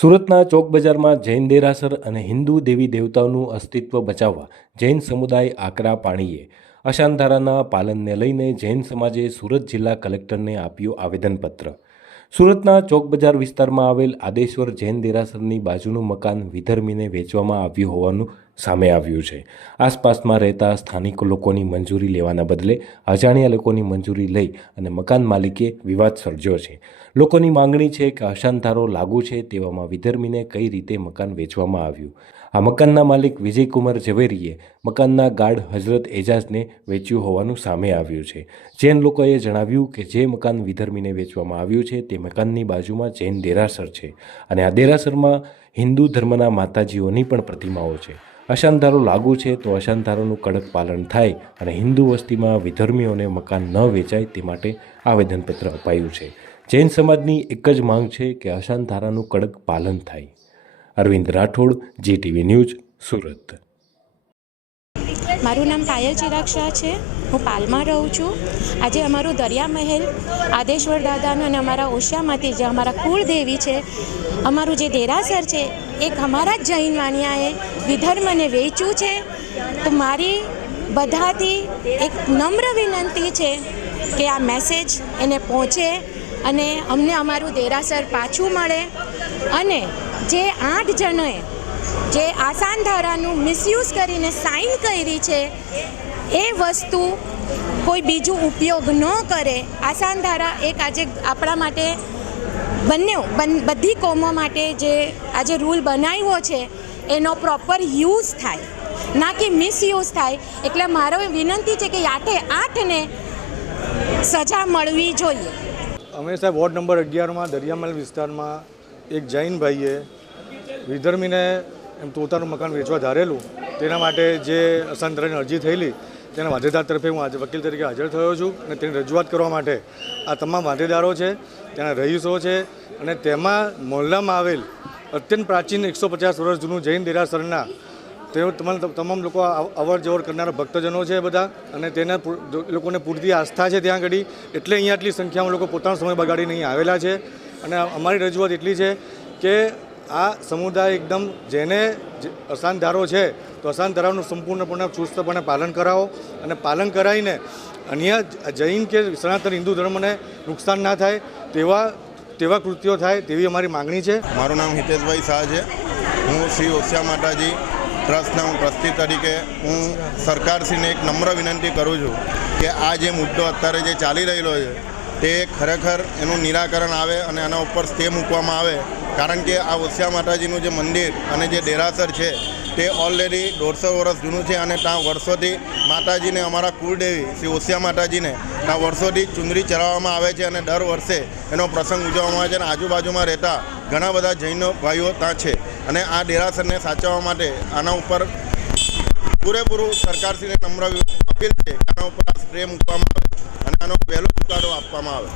સુરતના ચોક બજારમાં જૈન દેરાસર અને હિન્દુ દેવી દેવતાઓનું અસ્તિત્વ બચાવવા જૈન સમુદાય આકરા પાણીએ અશાંતધારાના પાલનને લઈને જૈન સમાજે સુરત જિલ્લા કલેક્ટરને આપ્યું આવેદનપત્ર। સુરતના ચોક બજાર વિસ્તારમાં આવેલ આદેશ્વર જૈન દેરાસરની બાજુનું મકાન વિધર્મીને વેચવામાં આવ્યું હોવાનું સામે આવ્યું છે। આસપાસમાં રહેતા સ્થાનિક લોકોની મંજૂરી લેવાના બદલે અજાણ્યા લોકોની મંજૂરી લઈ અને મકાન માલિકે વિવાદ સર્જ્યો છે। લોકોની માંગણી છે કે અશાંતધારો લાગુ છે તેવામાં વિધર્મીને કઈ રીતે મકાન વેચવામાં આવ્યું। આ મકાનના માલિક વિજયકુમાર ઝવેરીએ મકાનના ગાર્ડ હઝરત એજાઝને વેચ્યું હોવાનું સામે આવ્યું છે। જૈન લોકોએ જણાવ્યું કે જે મકાન વિધર્મીને વેચવામાં આવ્યું છે તે મકાનની બાજુમાં જૈન દેરાસર છે અને આ દેરાસરમાં હિન્દુ ધર્મના માતાજીઓની પણ પ્રતિમાઓ છે। અશાંતધારો લાગુ છે તો અશાંતધારોનું કડક પાલન થાય અને હિન્દુ વસ્તીમાં વિધર્મીઓને મકાન ન વેચાય તે માટે આવેદનપત્ર અપાયું છે। જૈન સમાજની એક જ માંગ છે કે અશાંતધારાનું કડક પાલન થાય। Arvind Rathod, GTV news, Surat. મારું નામ પાયલ ચિરાગ શાહ છે। હું પાલમાં રહું છું। આજે અમારું દરિયા મહેલ આદેશ્વર દાદાનું અને અમારા ઓશિયામાંથી જે અમારા કુળદેવી છે, અમારું જે દેરાસર છે, એક અમારા જ જૈન વાણિયાએ વિધર્મને વેચ્યું છે। તો મારી બધાથી એક નમ્ર વિનંતી છે કે આ મેસેજ એને પહોંચે અને અમને અમારું દેરાસર પાછું મળે અને જે 8 જણોએ જે આસાનધારાનું મિસયુઝ કરીને સાઇન કરી છે એ વસ્તુ કોઈ બીજું ઉપયોગ ન કરે। આસાનધારા એક આજે આપણા માટે બધી કોમો માટે જે આજે રૂલ બનાવ્યો છે એનો પ્રોપર યુઝ થાય, ના કે મિસયુઝ થાય। એટલે મારો વિનંતી છે કે 8ને સજા મળવી જોઈએ। અમે સાહેબ વોર્ડ નંબર 11માં દરિયામહેલ વિસ્તારમાં એક જૈન ભાઈએ વિધર્મીને પોતાનું મકાન વેચવા ધારેલું તેના માટે જે અશાંતધારાની અરજી થયેલી તેના વાંધેદાર તરફે હું આજે વકીલ તરીકે હાજર થયો છું અને તેની રજૂઆત કરવા માટે આ તમામ વાંધેદારો છે, તેના રહીશો છે અને તેમાં મોહલ્લામાં આવેલ અત્યંત પ્રાચીન 150 વર્ષ જૂનું જૈન દેરાસરના તેઓ તમામ લોકો અવર જવર કરનારા ભક્તજનો છે બધા અને તેના લોકોને પૂરતી આસ્થા છે ત્યાં આગળ, એટલે અહીંયા આટલી સંખ્યામાં લોકો પોતાનો સમય બગાડીને અહીં આવેલા છે। અને અમારી રજૂઆત એટલી છે કે આ સમુદાય એકદમ જેને અશાંતધારો છે તો અશાંતધારાનું સંપૂર્ણપણે ચુસ્તપણે પાલન કરાવો અને પાલન કરાવીને અન્ય જૈન કે સનાતન હિન્દુ ધર્મને નુકસાન ના થાય તેવા કૃત્યો થાય તેવી અમારી માગણી છે। મારું નામ હિતેશભાઈ શાહ છે। હું શ્રી ઓશિયા માતાજી ટ્રસ્ટના ટ્રસ્ટી તરીકે હું સરકારશ્રીને એક નમ્ર વિનંતી કરું છું કે આ જે મુદ્દો અત્યારે જે ચાલી રહેલો છે તે ખરેખર એનું નિરાકરણ આવે અને આના ઉપર સ્ટે મૂકવામાં આવે। કારણ કે આ ઓશિયા માતાજીનું જે મંદિર અને જે દેરાસર છે તે ઓલરેડી 150 વર્ષ જૂનું છે અને ત્યાં વર્ષોથી માતાજીને અમારા કુળદેવી શ્રી ઓશિયા માતાજીને ત્યાં વર્ષોથી ચુંદડી ચડાવવામાં આવે છે અને દર વર્ષે એનો પ્રસંગ ઉજવવામાં આવે છે અને આજુબાજુમાં રહેતા ઘણા બધા જૈન ભાઈઓ ત્યાં છે અને આ દેરાસરને સાચવવા માટે આના ઉપર પૂરેપૂરું સરકારશ્રીને નમ્ર અપીલ છે કે આના ઉપર આ સ્પ્રે મૂકવામાં આવે અને આનો પહેલો ચુકાદો આપવામાં આવે।